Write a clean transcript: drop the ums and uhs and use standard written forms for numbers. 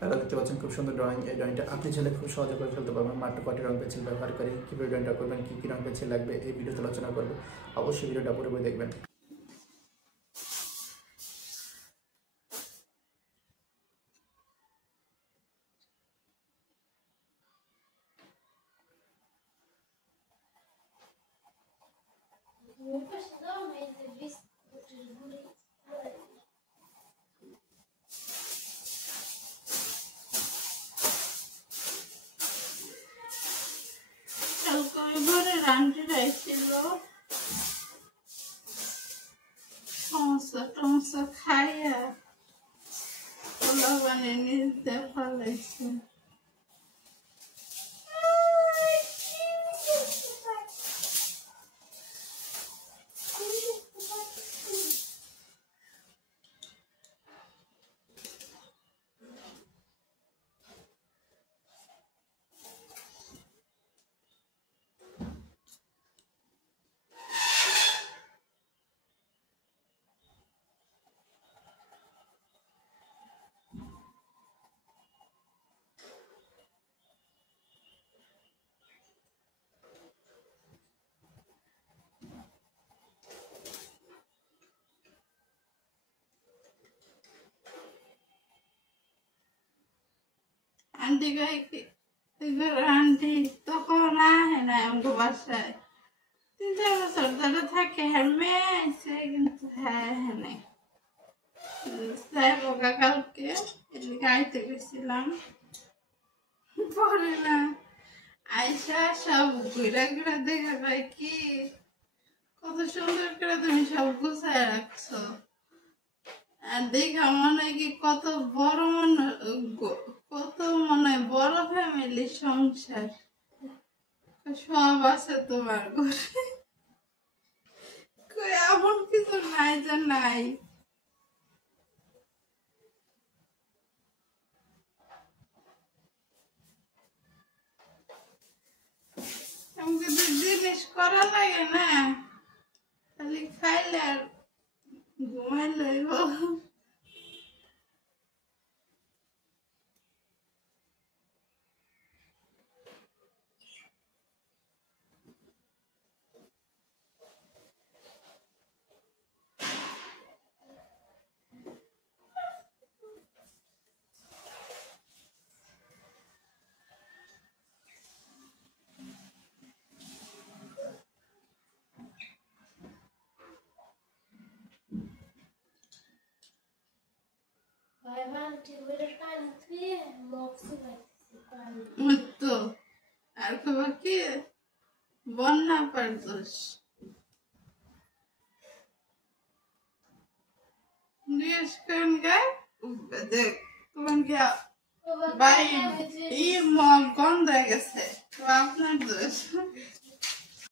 দেখতে পাচ্ছেন খুব সুন্দর ড্রয়িং। এই ড্রয়িংটা আপনি চাইলে খুব সহজে করে ফেলতে পারবেন। মাত্র কয়টি রং পেন্সিল ব্যবহার করে কীভাবে ড্রয়িংটা করবেন, কী কী রং পেন্সিল লাগবে এই ভিডিওতে আলোচনা করবো। অবশ্যই ভিডিওটা পুরোপুরি দেখবেন। রান্নাটা ছিল সমস্যা টমস্যা খাইয়া পোলা বানিয়ে নিতে ফেলেছে। আন্টি আন্টি তখন আহে না আমাকে বাসায় 3-4 বছর ধরে থাকে। হ্যাঁ কিন্তু হ্যাঁ নাই কালকে এদিকে আইতে গেছিলাম, পরে না আইসা সব ঘুরা ঘুরা দেখা পাই কি কত সুন্দর করে তুমি সব গুছায় রাখছো। আর দেখা মনে হয় কি কত বড় মনে হয় বড় ফ্যামিলি সংসার সব আছে তোমার ঘরে, এমন কিছু নাই যে নাই। আমাকে তো জিনিস করা লাগে না, খালি খাইলে আর ঘুমাইলে। আর খবর কি বন্যা পারদোষ গন্ধ হয়ে গেছে, আপনার দোষ।